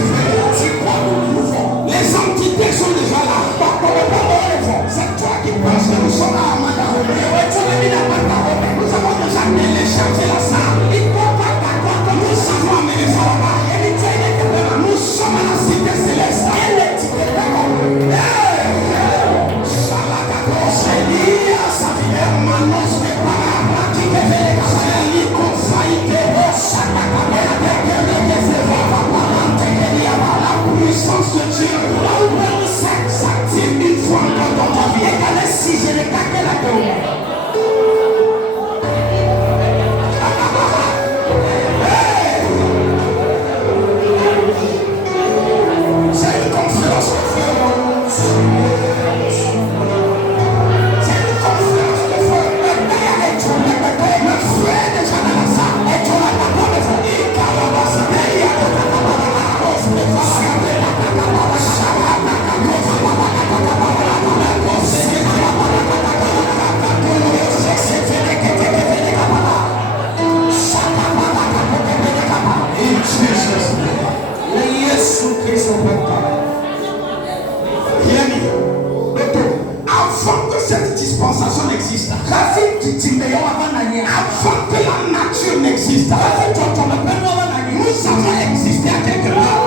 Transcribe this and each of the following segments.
activé. Les entités sont déjà là. C'est toi qui penses que nous sommes à Amanda. Nous avons déjà téléchargé la salle. Nous savons amener ça là-bas. Nous sommes à la cité céleste. La puissance de Dieu s'active une fois encore dans ta vie. Si je n'ai pas que la c'est une conférence. Avant que cette dispensation n'existe, avant que la nature n'existe, nous avons existé à quelque part.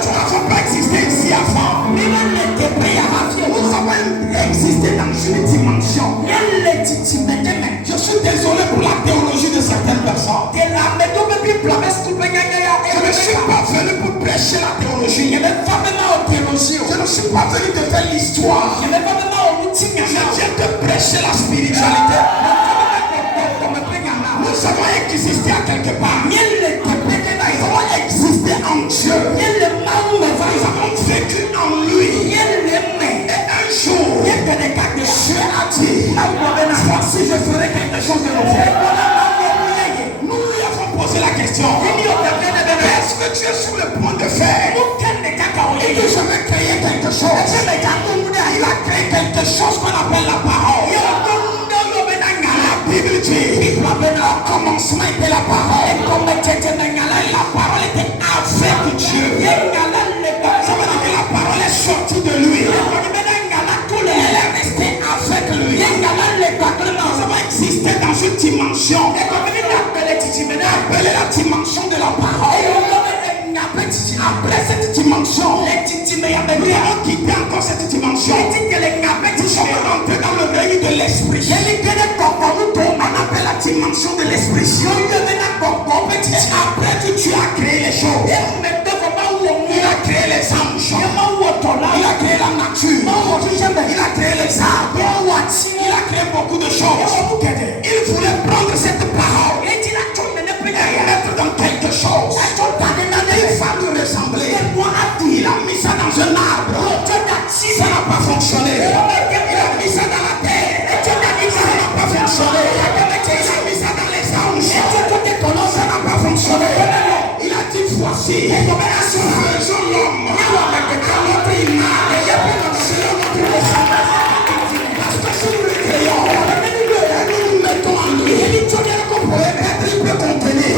Tu n'avons pas existé ici avant. Nous avons existé dans une dimension. Je suis désolé pour la théologie de certaines personnes. Je ne suis pas venu pour prêcher la théologie. Je ne suis pas venu de faire l'histoire. Je viens de prêcher la spiritualité. Nous avons existé à quelque part. Nous avons existé en Dieu. Nous avons vécu en lui. Et un jour, Dieu a dit, voici je ferai quelque chose de nouveau. Nous lui avons posé la question, est-ce que tu es sur le point de faire? Et que je vais créer quelque chose. Il a créé quelque chose qu'on appelle la parole. La Bible dit, au commencement était la parole. La parole était avec Dieu. Ça veut dire que la parole est sortie de lui. Elle est restée avec lui. Nous avons existé dans une dimension appelée la dimension de la parole. Après cette dimension, nous avons quitté encore cette dimension. Nous sommes rentrés dans le règne de l'esprit. On appelle la dimension de l'esprit. Et après que tu as créé les choses, il a créé les anges, il a créé la nature, il a créé les arbres, il a créé beaucoup de choses. Il voulait prendre cette parole et mettre dans quelque chose. Il va lui ressembler. Il a mis ça dans un arbre. Ça n'a pas fonctionné. Il a mis ça dans la terre. Ça n'a pas fonctionné. Il a mis ça dans les anges. Ça n'a pas fonctionné. Il a dit voici, faisons l'homme à notre image, selon notre ressemblance. Parce que si nous le créons, nous nous mettons en lui. Peut-être il peut contenir.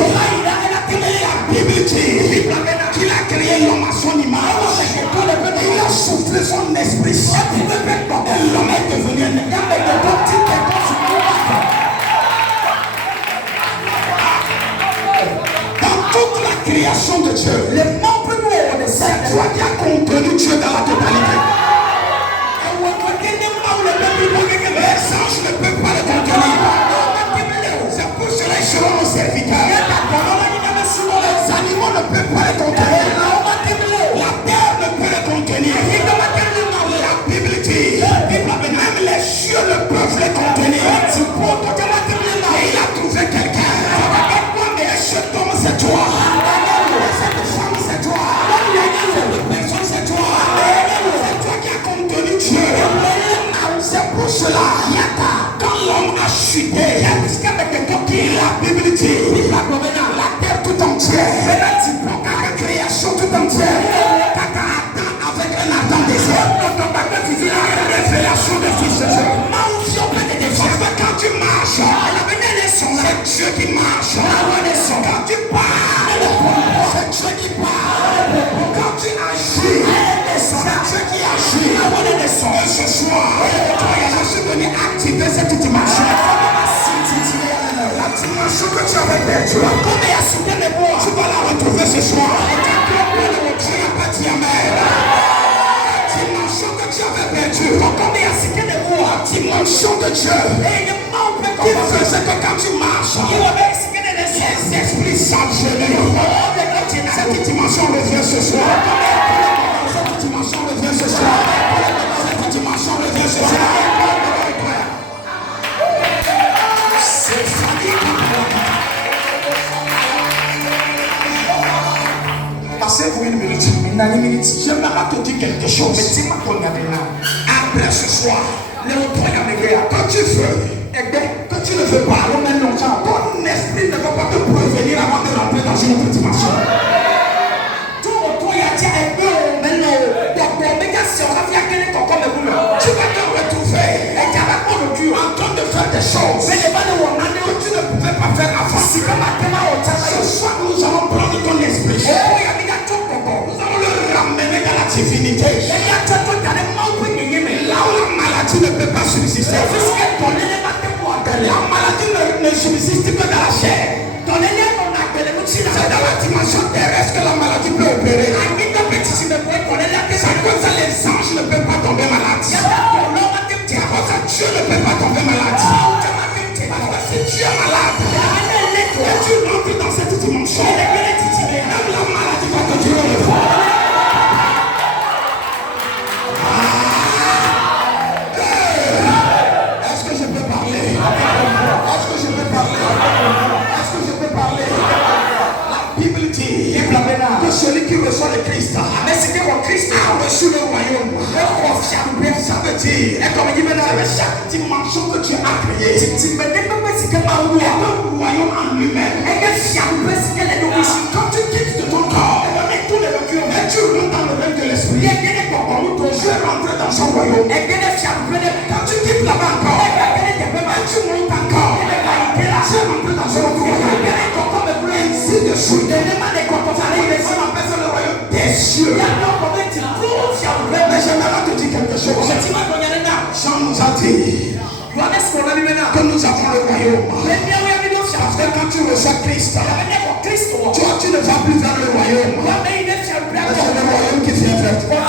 La Bible dit qu'il a créé l'homme à son image. Il a soufflé son esprit. Et l'homme est devenu un homme. Toute la création de Dieu, c'est toi qui as contenu Dieu dans la totalité. Les anges ne peuvent pas le contenir. C'est pour cela qu'ils seront nos serviteurs. Les animaux ne peuvent pas le contenir. La terre ne peut le contenir. La Bible dit, même les cieux ne peuvent le contenir. Et il a trouvé quelqu'un. Et cet homme c'est toi. Cette femme c'est toi. Cette personne c'est toi. C'est toi qui as contenu Dieu. C'est pour cela, quand l'homme a chuté, la Bible dit, la terre tout entière, la création tout entière, avec un ardent désir, la révélation de Fils de Dieu. Quand tu marches, c'est Dieu qui marche. Quand tu parles, c'est Dieu qui parle. dimension de Dieu qui faisait que quand tu marches, les esprits s'enchaînent. Cette dimension revient ce soir. Cette dimension revient ce soir. Cette dimension revient ce soir. C'est passez-vous une minute. J'aimerais te dire quelque chose. Après ce soir, quand tu veux, que tu ne veux pas, ton esprit ne va pas te prévenir avant de rentrer dans une autre dimension. Tu vas te retrouver en train de faire des choses que tu ne pouvais pas faire avant. Ce soir, nous allons prendre ton esprit. Nous allons le ramener dans la divinité. Là où la maladie ne peut pas subsister. La maladie ne subsiste que dans la chair. C'est dans la dimension terrestre que la maladie peut opérer. C'est à cause que les anges ne peuvent pas tomber malades. C'est à cause que Dieu ne peut pas tomber malade. Parce que si tu es malade et tu rentres dans cette dimension, même la maladie va te dire le fond. Est-ce que je peux parler? Est-ce que je peux parler? Est-ce que je peux parler? La Bible dit que celui qui reçoit le Christ a reçu le royaume. Ça veut dire chaque dimension que tu as créée est un royaume en lui-même. Quand tu quittes de ton corps et tu rentres dans le règne de l'esprit, je vais rentrer dans son royaume. Quand tu quittes là-bas encore, tu montes encore, je vais rentrer dans son royaume. Ainsi de suite. On appelle ça le royaume des cieux. Mais j'aimerais te dire quelque chose. Jean nous a dit que nous avons le royaume. Parce que quand tu reçois Christ, toi tu ne vas plus vers le royaume, mais c'est le royaume qui vient vers toi.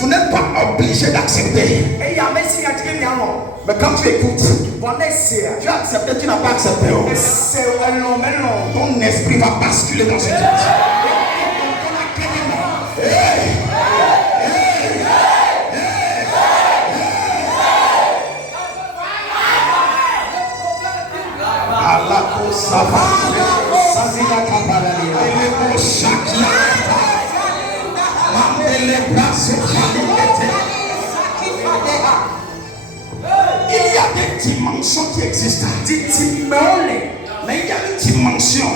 Vous n'êtes pas obligé d'accepter. Mais quand tu écoutes, tu as accepté, tu n'as pas accepté. Ton esprit va basculer dans cette direction. Il y a des dimensions qui existent. Mais il y a une dimension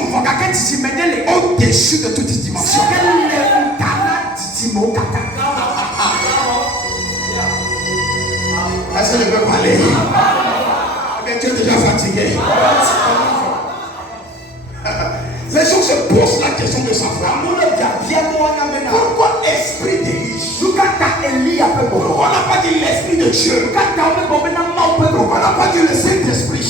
au-dessus de toutes ces dimensions. Est-ce que je peux parler? Mais tu es déjà fatigué. Les gens se posent la question de savoir pourquoi l'esprit d'Élie? Pourquoi on n'a pas dit l'esprit de Dieu? Pourquoi on n'a pas dit le Saint-Esprit?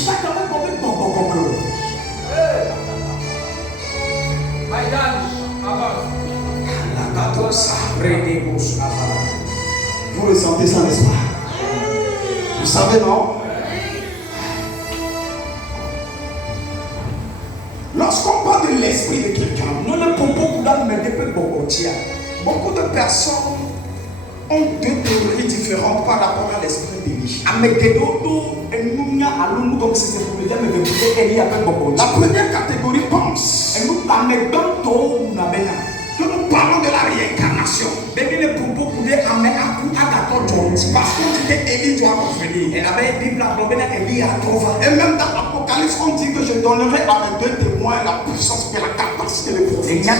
Vous ressentez ça, n'est-ce pas? Vous savez, non? Lorsqu'on parle de l'esprit de quelqu'un, beaucoup de personnes ont deux théories différentes par rapport à l'esprit d'Élie. La première catégorie pense que nous parlons de la réincarnation. Parce qu'on dit que Élie doit revenir. Et même dans l'Apocalypse, on dit que je donnerai à mes deux témoins la puissance et la capacité de prophétiser.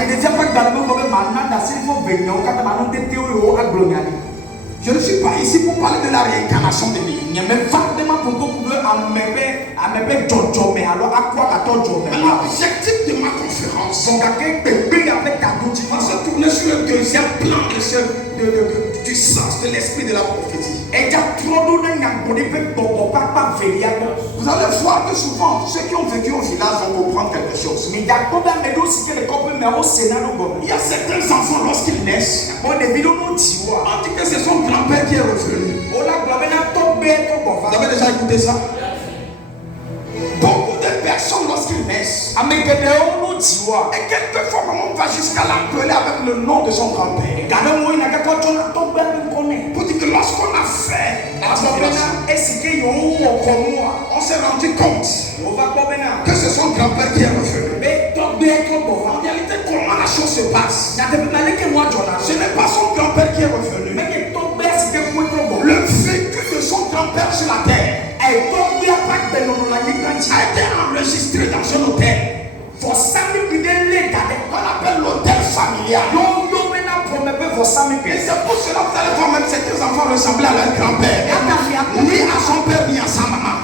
Je ne suis pas ici pour parler de la réincarnation de l'Élie. L'objectif de ma conférence va se tourner sur le deuxième plan du sens de l'esprit de la prophétie. Vous allez voir que souvent, ceux qui ont vécu au village vont comprendre quelque chose. Il y a certains enfants, lorsqu'ils naissent, on dit que c'est son grand-père qui est revenu. Vous avez déjà écouté ça? Beaucoup de personnes, lorsqu'ils naissent, et quelquefois, on va jusqu'à l'appeler avec le nom de son grand-père. Pour dire que lorsqu'on a fait la on s'est rendu compte que c'est son grand-père qui est revenu. En réalité, comment la chose se passe? Ce n'est pas son grand-père qui est revenu. Le vécu de son grand-père sur la terre a été enregistré dans un hôtel. On appelle l'hôtel familial. Et c'est pour cela que vous allez voir même certains enfants ressembler à leur grand-père. Ni à son père, ni à sa maman.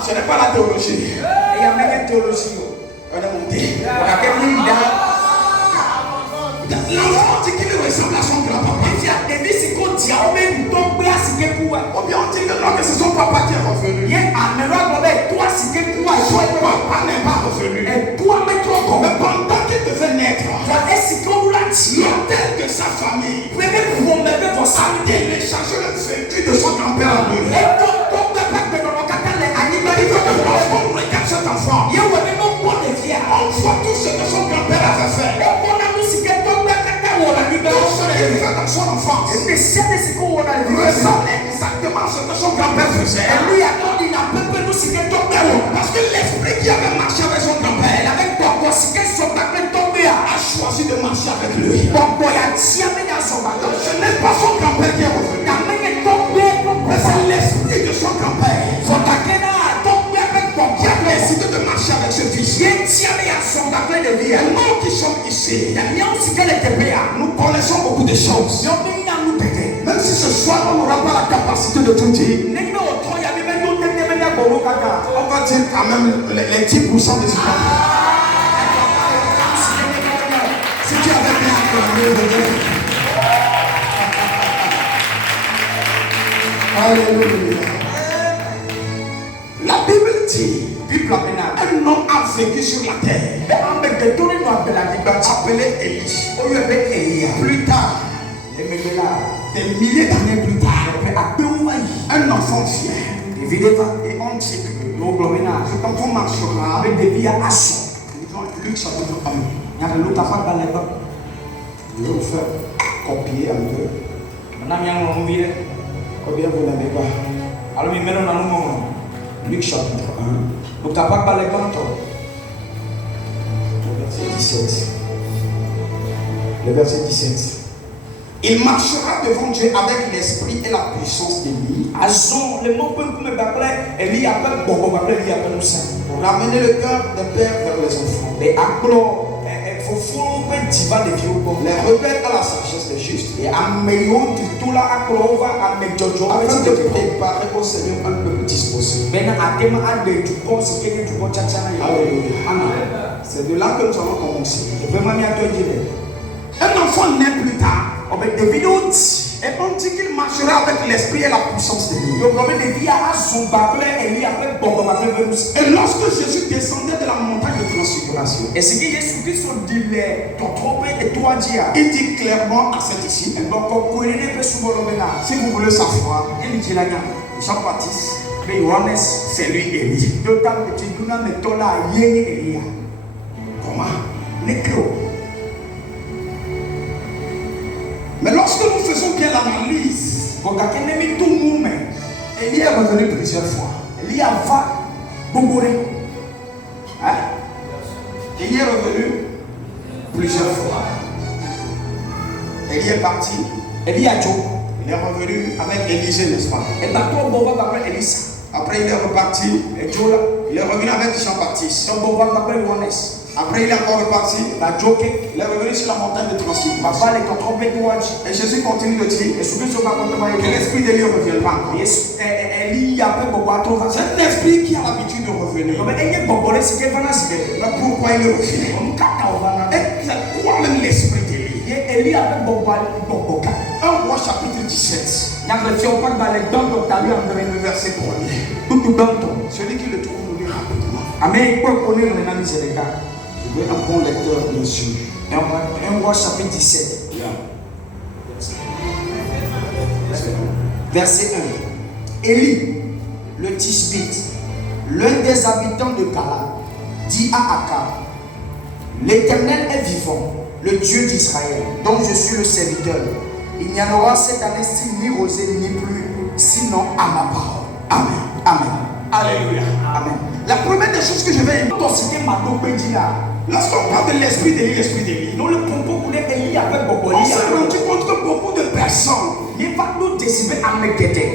Ce n'est pas la théologie. L'enfant dit qu'il ressemble à son grand-papa. Ou bien on dit que non, que c'est son papa qui est revenu. Son papa n'est pas revenu. Mais pendant qu'il devait naître, l'hôtel de sa famille a téléchargé le vécu de son grand-père en lui. Lorsqu'on regarde cet enfant, on voit tout ce que son grand-père avait fait. Tout ce qu'il fait dans son enfance ressemble exactement à ce que son grand-père faisait. Parce que l'esprit qui avait marché avec son grand-père a choisi de marcher avec lui. Donc ce n'est pas son grand-père qui est revenu, mais c'est l'esprit de son grand-père qui a décidé de marcher avec ce fils. Nous qui sommes ici, nous connaissons beaucoup de choses. Même si ce soir on n'aura pas la capacité de tout dire, on va dire quand même les 10% des histoires. Si tu avais bien entendu, alléluia. La Bible dit, un homme a vécu sur la terre appelé Élie. Plus tard, des milliers d'années plus tard, un enfant vient. Et on dit que quand on marchera avec des vies à Asson, Luc chapitre 1. Je vais vous faire copier un peu. Combien vous n'avez pas? Luc chapitre 1. Le verset 17. Le verset 17. Il marchera devant Dieu avec l'esprit et la puissance d'Élie pour ramener le cœur des pères vers les enfants, les rebelles à la sagesse des justes, afin de préparer au Seigneur un peuple disposé. C'est de là que nous allons commencer. Un enfant naît plus tard. Et on dit qu'il marchera avec l'esprit et la puissance de Dieu. Et lorsque Jésus descendait de la montagne de transfiguration, il dit clairement à ses disciples, si vous voulez savoir, Jean-Baptiste, c'est lui Élie. Comment? Mais lorsque nous faisons bien l'analyse, Élie est revenu plusieurs fois. Élie est revenu plusieurs fois. Élie est parti. Il est revenu avec Élisée, n'est-ce pas? Après il est reparti. Il est revenu avec Jean-Baptiste. Après il est encore reparti. Il est revenu sur la montagne de Transfiguration. Et Jésus continue de dire que l'esprit d'Élie reviendra encore. C'est un esprit qui a l'habitude de revenir. Mais pourquoi il revient? Et c'est quoi même l'esprit d'Élie? 1 Roi chapitre 17. Le verset 1er. Celui qui le trouve nous lit rapidement. Je veux un bon lecteur, bien sûr. 1 Roi chapitre 17. Verset 1. Élie, le Tishbite, l'un des habitants de Gala, dit à Akab: L'Éternel est vivant, le Dieu d'Israël, dont je suis le serviteur. Il n'y en aura cette année-ci ni rosée ni pluie, sinon à ma parole. Amen. Amen. Alléluia. Amen. La première des choses que je vais lorsqu'on parle de l'esprit d'Élie, on s'est rendu compte que beaucoup de personnes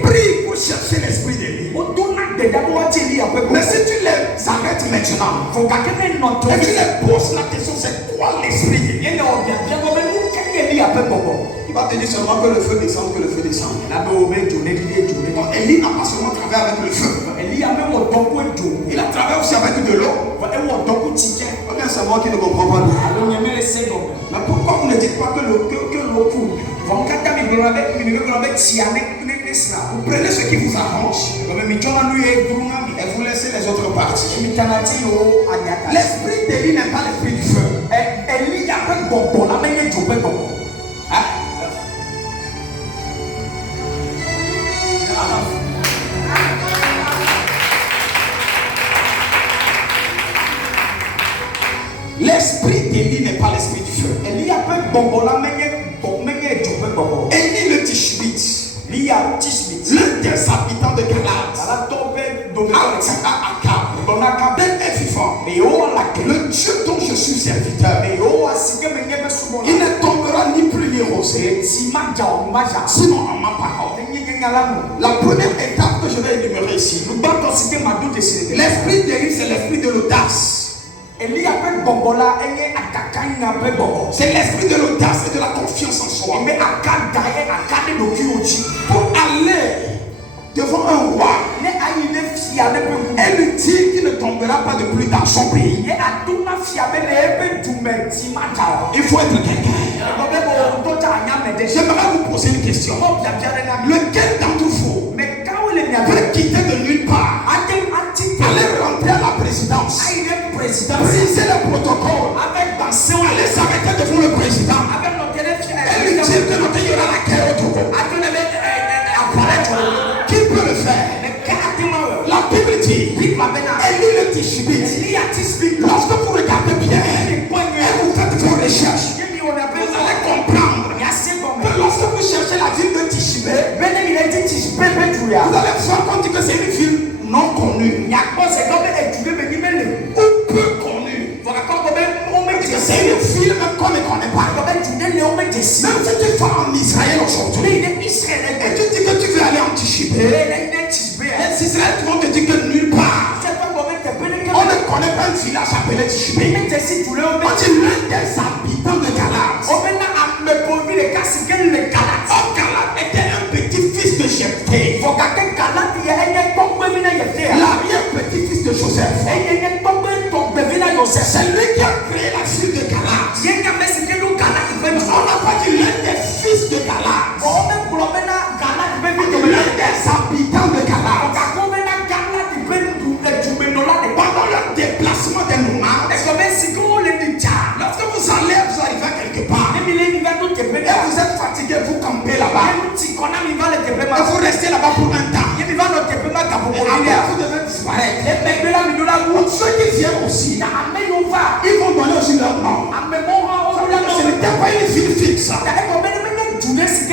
prient pour chercher l'esprit d'Élie. Mais si tu les arrêtes maintenant et tu les poses la question, c'est quoi l'esprit d'Élie? Il va te dire seulement que le feu descend, que le feu descend. Élie n'a pas seulement travaillé avec le feu. Il a travaillé aussi avec de l'eau. C'est moi qui ne comprends pas l'eau. Mais pourquoi vous ne dites pas que l'eau coule? Vous prenez ce qui vous arrange et vous laissez les autres partir. L'esprit d'Élie n'est pas l'esprit du feu. L'esprit d'Élie n'est pas l'esprit du feu. Élie le Tishbite, l'un des habitants de Galate, a dit à Akab: L'Éternel est vivant, le Dieu dont je suis serviteur. Il ne tombera ni pluie ni rosée, sinon en ma parole. La première étape que je vais énumérer ici, l'esprit d'Élie, c'est l'esprit de l'audace. C'est l'esprit de l'audace et de la confiance en soi. Pour aller devant un roi et lui dire qu'il ne tombera pas de pluie dans son pays, il faut être quelqu'un. J'aimerais vous poser une question. Lequel d'entre vous peut quitter de nulle part, aller rentrer à la présidence, briser le protocole, aller s'arrêter devant le président et lui dire que notre il y aura la guerre au Togo? Qui peut le faire? La Bible dit, Élie le Tishbite, lorsque vous regardez bien et vous faites vos recherches, vous allez comprendre que lorsque vous cherchez la ville de Tishbite, vous allez voir qu'on dit que c'est une ville non connue ou peu connue. C'est une ville même qu'on ne connaît pas. Même si tu vas en Israël aujourd'hui et tu dis que tu veux aller en Tishbite, les Israéliens vont te dire que nulle part on ne connaît pas un village appelé Tishbite. On dit l'un des habitants de Galate. Galate était un petit-fils de Jephthé, l'arrière-petit-fils de Joseph. C'est lui qui a créé la ville de Galate. On n'a pas dit l'un des fils de Galate, l'un des habitants de Galate. Pendant le déplacement des nomades, lorsque vous arrivez quelque part et vous êtes fatigué, vous campez là-bas et vous restez là-bas pour un temps, et après vous devez disparaître. Ceux qui viennent aussi, ils vont donner aussi leur nom. Ce n'était pas une ville fixe.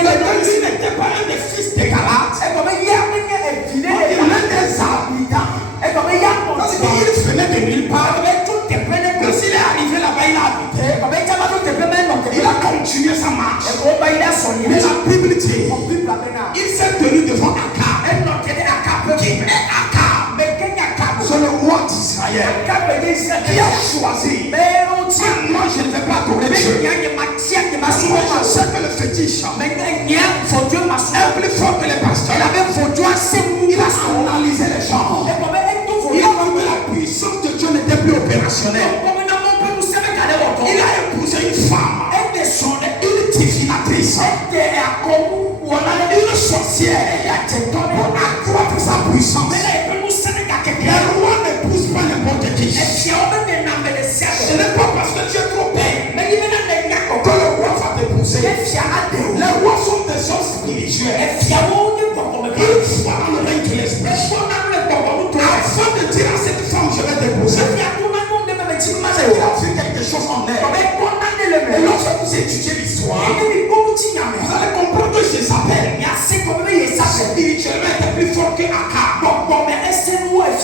Lui n'était pas un des fils de Galates. Il est l'un des habitants. Parce qu'il venait de nulle part. Que s'il est arrivé là-bas, il a habité. Il a continué sa marche. Mais la Bible dit, il s'est tenu devant Akab. Qui est Akab? C'est le roi d'Israël qui a choisi. Moi, je ne vais pas adorer Dieu. Je sais que le fétiche est plus fort que les pasteurs. Il a analysé les gens. Il a vu que la puissance de Dieu n'était plus opérationnelle. Il a épousé une femme, une divinatrice, une sorcière pour accroître sa puissance. Le roi n'épouse pas n'importe qui. Ce n'est pas parce que tu es trop belle que le roi va t'épouser. Les rois sont des gens spirituels. Ils voient le règne de l'esprit. Afin de dire à cette femme, je vais t'épouser, il a fait quelque chose en elle. Et lorsque vous étudiez l'histoire, vous allez comprendre que Jézabel spirituellement était plus fort que Akab. Il a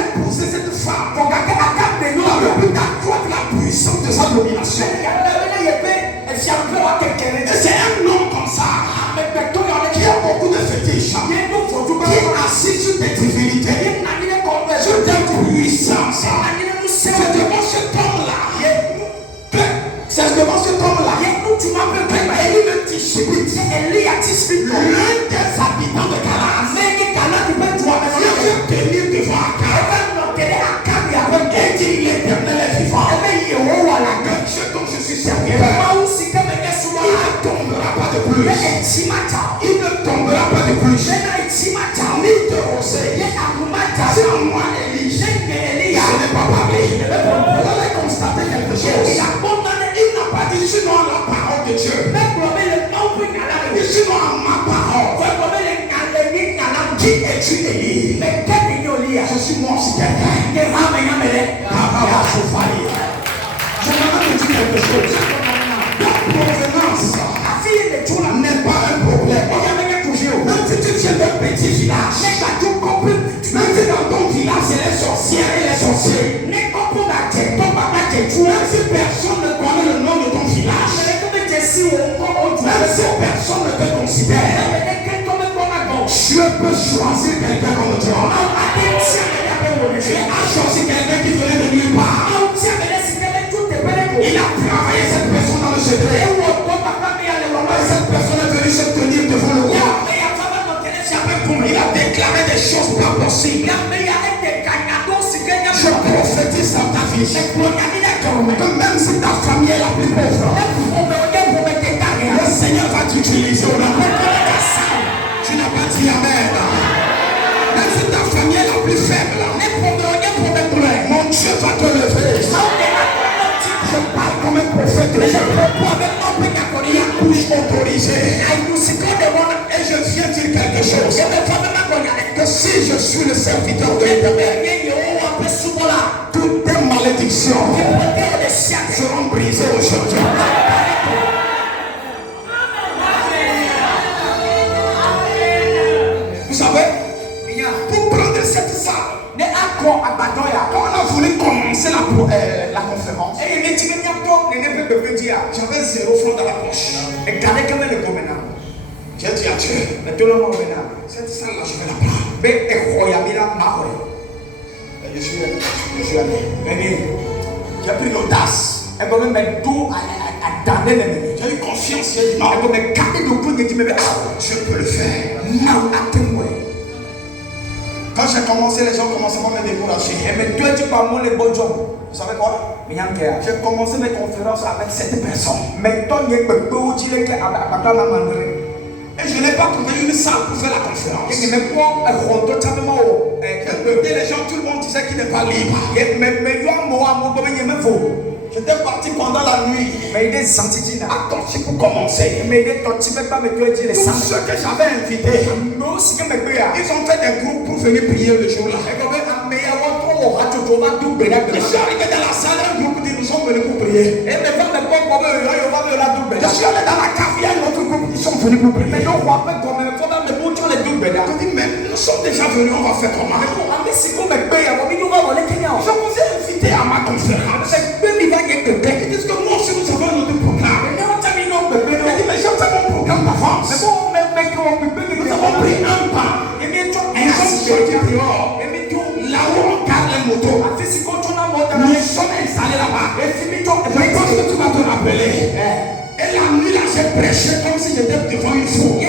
épousé cette femme dans le but d'accroître la puissance de sa domination. Et c'est un homme comme ça qui a beaucoup de fétiches, qui est assis sur des divinités, sur des puissances. C'est devant cet homme-là. C'est devant cet homme-là. Élie le Tishbite, l'un des habitants de Galaad, vient tenir devant Akab et dit l'Éternel est vivant. Ce dont je suis serviteur, il ne tombera pas de plus. Il ne tombera pas de plus. Ni de rosée. C'est en moi, Élie. Je n'ai pas parlé. Vous allez constater quelque chose. Il n'a pas dit sinon la parole de Dieu. Il dit sinon ma parole. Qui es-tu, Élie? Je suis moi aussi quelqu'un. Je vais te dire quelque chose. La provenance n'est pas un problème. Même si tu viens d'un petit village, même si dans ton village c'est les sorcières et les sorciers, même si personne ne connaît le nom de ton village, même si personne ne te considère, Dieu peut choisir quelqu'un comme toi. Dieu a choisi quelqu'un qui venait de nulle part. Il a travaillé cette personne dans le secret. Cette personne est venue se tenir devant le roi. Il a déclaré des choses pas possibles. Je prophétise dans ta vie que même si ta famille est la plus pauvre, le Seigneur va t'utiliser. Tu n'as pas dit amen. Même si ta famille est la plus faible, mon Dieu va te lever. Je parle comme un prophète de Dieu. La bouche autorisée. Et je viens dire quelque chose. Que si je suis le serviteur de l'Éternel, toutes tes malédictions seront brisées aujourd'hui. Vous savez, pour prendre cette salle, quand on a voulu commencer la conférence, j'avais 0 francs dans la poche. J'ai dit à Dieu, cette salle-là, je vais la prendre. Et je suis allé. J'ai pris l'audace. J'ai eu confiance. J'ai dit non. Je peux le faire. Quand j'ai commencé, les gens commençaient à me décourager. Vous savez quoi? J'ai commencé mes conférences avec 7 personnes. Et je n'ai pas trouvé une salle pour faire la conférence. J'ai écouté les gens, tout le monde disait qu'il n'est pas libre. J'étais parti pendant la nuit. Attention pour commencer. Tous ceux que j'avais invités, ils ont fait des groupes pour venir prier le jour-là. Je suis arrivé dans la salle, un groupe dit nous sommes venus pour prier. Je suis allé dans la cave, il y a un autre groupe. sommes venus pour prier. Mais nous sommes déjà venus, on va faire comment? Je vous ai invité à ma conférence. Ils disent que moi aussi nous avons notre programme. Mais j'ai fait mon programme d'avance. Nous avons pris un pas. Et nous sommes sortis dehors. Là-haut, on garde les motos. Nous sommes installés là-bas. Je pense que tu vas te rappeler. Et la nuit là, j'ai prêché comme si j'étais devant une foule.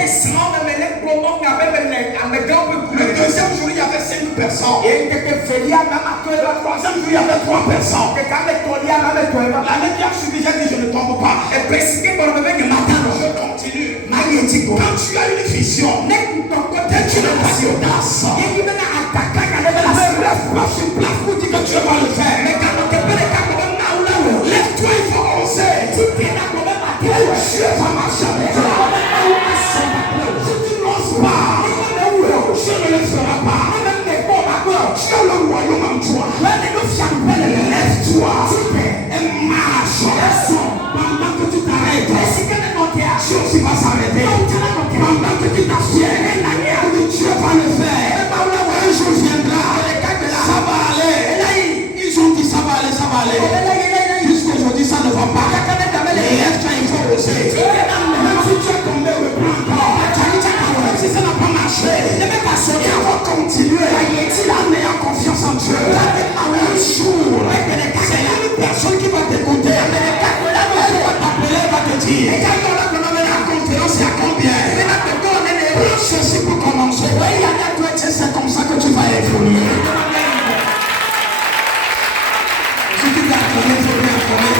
Le deuxième jour, il y avait 5 personnes. Le troisième jour, il y avait 3 personnes. L'année qui a suivi, j'ai dit je ne tombe pas. Je continue. Quand tu as une vision, tu n'as pas d'audace. Pas sur place pour dire que tu vas le faire. Lève-toi, il faut oser. Dieu va marcher avec toi. Si tu n'oses pas, Dieu ne le fera pas. Tu as le royaume en toi. Lève-toi et marche. Pendant que tu t'arrêtes, Dieu aussi va s'arrêter. Pendant que tu t'assieds, Dieu va le faire. Un jour viendra, ça va aller. Ils ont dit ça va aller, ça va aller. Jusqu'aujourd'hui, ça ne va pas. Lève-toi, il faut oser. Même si tu es tombé, reprends. Même si ça n'a pas marché, il faut continuer en ayant confiance en Dieu. Un jour, c'est une personne qui va t'écouter. Elle va t'appeler, elle va te dire la conférence est à combien? Prends ceci pour commencer. C'est comme ça que tu vas évoluer. Si tu t'es appelé, il faut bien appeler.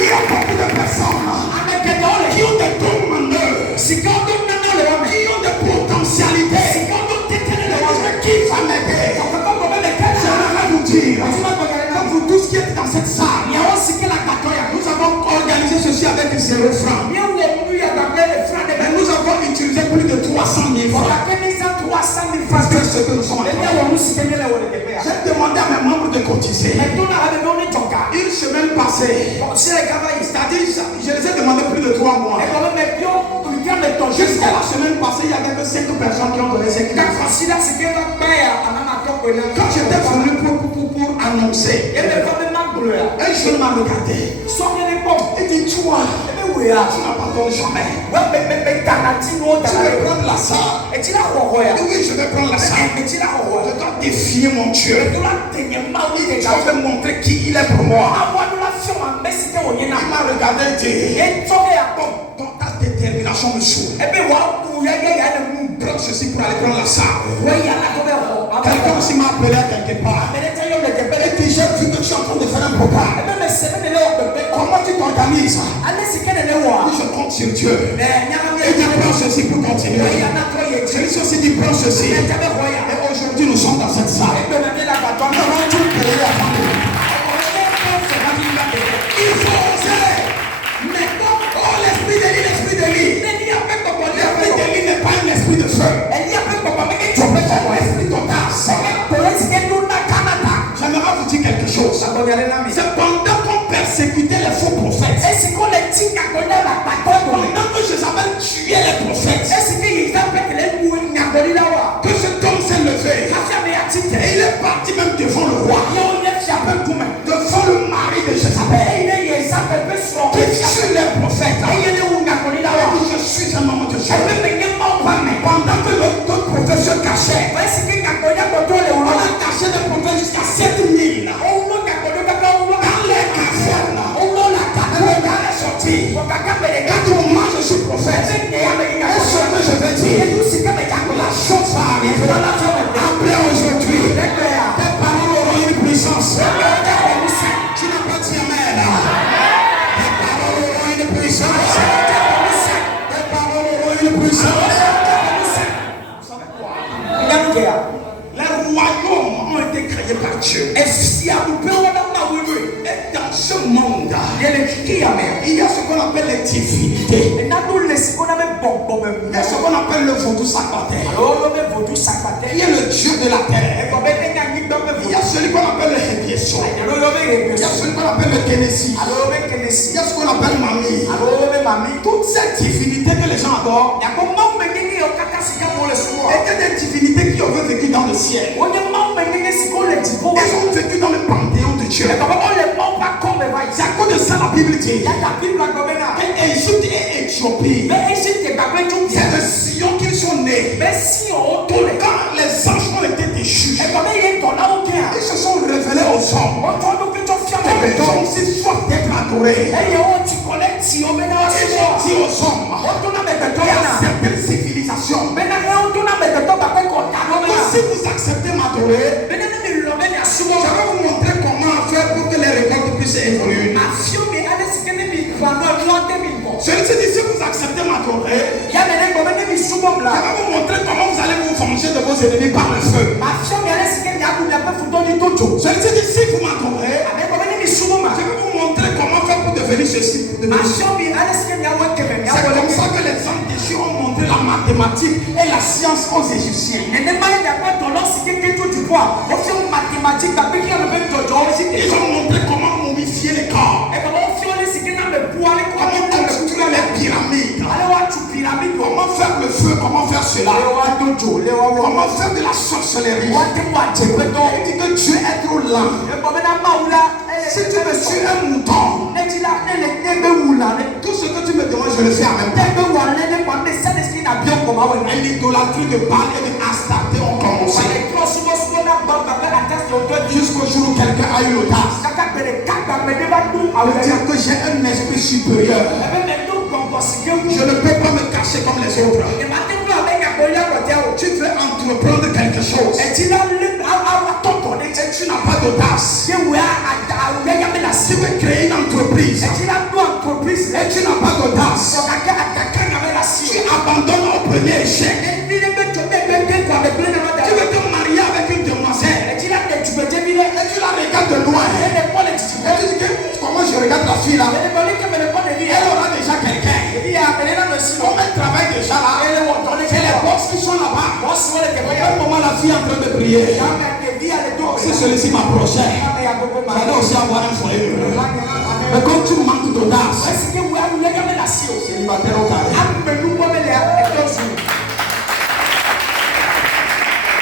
Il y a beaucoup de personnes qui ont des dons meneurs, qui ont des potentialités, qui va m'aider. J'aimerais vous dire, comme vous tous qui êtes dans cette salle, nous avons organisé ceci avec 0 francs. Mais nous avons utilisé plus de 300 000 francs. Parce que ce que nous sommes en train de faire. J'ai demandé à mes membres de cotiser. Une semaine passée, c'est-à-dire, je les ai demandé plus de 3 mois. Jusqu'à la semaine passée, il n'y avait que 5 personnes qui ont donné 5 000 francs. Quand j'étais venu pour annoncer, un jeune m'a regardé. Il dit, tu vois, tu n'as pas donné jamais. Tu veux prendre la salle? Oui, je vais prendre la salle. Je dois défier mon Dieu. Je dois montrer qui il est pour moi. Il m'a regardé et dit, ta détermination me saoule. Prends ceci pour aller prendre la salle. Quelqu'un aussi m'a appelé quelque part. Et puis j'ai vu que tu es en train de faire un programme. Comment tu t'organises? Je compte sur Dieu. Et tu prends ceci pour continuer. Celui-ci aussi dit prends ceci. Et aujourd'hui nous sommes dans cette salle. Nous avons tout payé à famille. Il faut oser. Maintenant, l'esprit de lui. L'esprit de lui n'est pas un esprit de feu. Tu peux faire un esprit d'audace. J'aimerais vous dire quelque chose. C'est pendant qu'on persécutait les faux prophètes, pendant que Jézabel tuait les prophètes, que cet homme s'est levé et il est parti même devant le roi, devant le mari de Jézabel, qui tue les prophètes. Je suis un homme de Dieu. Pendant que l'autre prophète se cachait, on a caché les prophètes jusqu'à 7 000. Dans les casernes, le gars est sorti. Quand moi je suis prophète, et ce que je vais dire, la chose va arriver. Après aujourd'hui, tes paroles auront une puissance. Tu n'as pas dit amen. Tes paroles auront une puissance. Tes paroles auront une puissance. Les royaumes ont été créés par Dieu. Et dans ce monde, il y a ce qu'on appelle les divinités. Il y a ce qu'on appelle le vaudou sacrataire. Il y a le Dieu de la terre. Il y a celui qu'on appelle le Hébiès. répétition. Il y a ce qu'on appelle le Tennessee. Il y a ce qu'on appelle Mamie. Toutes ces divinités que les gens adorent étaient des divinités qui ont vécu dans le ciel. Ils ont vécu dans le panthéon de Dieu. C'est à cause de ça la Bible dit qu'Égypte et Éthiopie, c'est de Sion qu'ils sont nés. Quand les anges ont été déchus, ils se sont révélés aux hommes. Les hommes aussi soif d'être adorés. Ils ont dit aux hommes, il y a certaines civilisations. Si vous acceptez m'adorer, je vais vous montrer comment faire pour que les récoltes puissent évoluer. Celui-ci dit, si vous acceptez m'adorer, je vais vous montrer comment vous allez vous venger de vos ennemis par le feu. Celui-ci dit, si vous m'adorez, je vais vous montrer comment faire pour devenir ceci. C'est comme ça que les hommes déchus ont montré la mathématique et la science aux Égyptiens. Ils ont montré comment momifier les corps, comment construire les pyramides, comment faire le feu, comment faire cela, comment faire de la sorcellerie. Il dit que Dieu est trop lent. Si tu me suis un mouton, tout ce que tu me demandes, je le fais en même temps. L'idolâtrie de Baal et de Astarté ont commencé. Jusqu'au jour où quelqu'un a eu l'audace de dire que j'ai un esprit supérieur. Je ne peux pas me cacher comme les autres. Tu veux entreprendre quelque chose et tu n'as pas d'audace. Tu veux créer une entreprise et tu n'as pas d'audace. Tu abandonnes au premier échec. Tu veux te marier avec une demoiselle et tu la regardes de loin. Et tu dis que, comment je regarde la fille là, elle aura déjà quelqu'un. Comme elle travaille déjà là, c'est les boss qui sont là-bas. À un moment, la fille est en train de prier. Si celui-ci m'approchait,